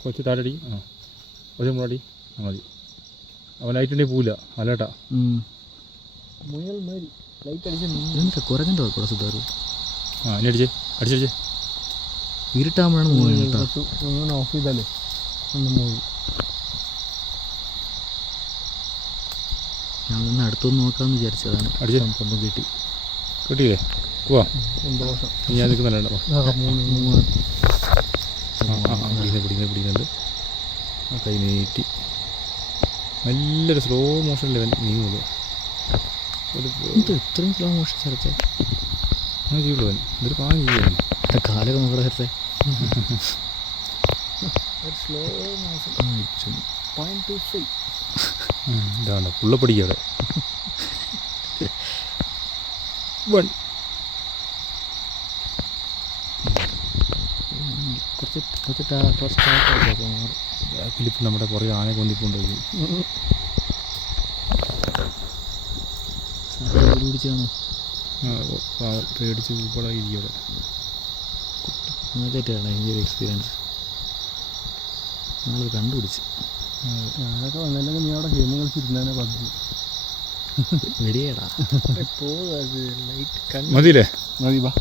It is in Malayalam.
കുറച്ച് താഴടി. ആ കുറച്ച് മുളടി. ആ മതി. അവൻ ലൈറ്റ് ഉണ്ടെങ്കിൽ പോവില്ല. അല്ലേട്ടാ മുയൽ മാതിരി ലൈറ്റ് അടിച്ച് കുറഞ്ഞിട്ടോ കൂടെ സുധാറ്. ആ ഇനി അടിച്ചടിച്ചേ ഇരുട്ടാകുമ്പോഴാണ് മുയൽ കേട്ടോ. അങ്ങനെ ഓഫ് ചെയ്താലേ ഒന്ന് മൂവ്. ഞാൻ ഒന്ന് അടുത്തൊന്ന് നോക്കാമെന്ന് വിചാരിച്ചതാണ്. അടിച്ചൊന്നും കിട്ടി. കിട്ടിയില്ലേ? പോവാ. സന്തോഷം. ഞാൻ നിൽക്കുന്നുണ്ട്. പിടിക്കുന്നുണ്ട്. ആ കൈ നീട്ടി നല്ലൊരു സ്ലോ മോഷനിൽ നീങ്ങുള്ളൂ. ഇത്രയും സ്ലോ മോഷൻ ചേർത്തേ അങ്ങനെ ചെയ്യുള്ളൂ. അവൻ ഇതൊരു പാകം ചെയ്യുന്നു. കാലൊക്കെ നോക്കട്ടെ ചേർത്തേ. സ്ലോ മോഷൻ ഇതാണ് പുള്ളപ്പടിക്ക് അവിടെ. വൺ ബാക്കിലിപ്പോൾ നമ്മുടെ പുറകെ ആന കൊണ്ടിപ്പോണ്ടായി. പിടിച്ചാണോ പേടിച്ച് കൂടായിരിക്കും അവിടെ. ആദ്യമായിട്ടാണ് അതിൻ്റെ ഒരു എക്സ്പീരിയൻസ്. നമ്മളത് കണ്ടുപിടിച്ച് ഞാനൊക്കെ വന്നില്ലെങ്കിൽ നീ അവിടെ ഗെയിം കളിച്ചിരുന്നേ പബ്ജി. വെടിയേടാ. മതിയില്ലേ? മതി ബാ.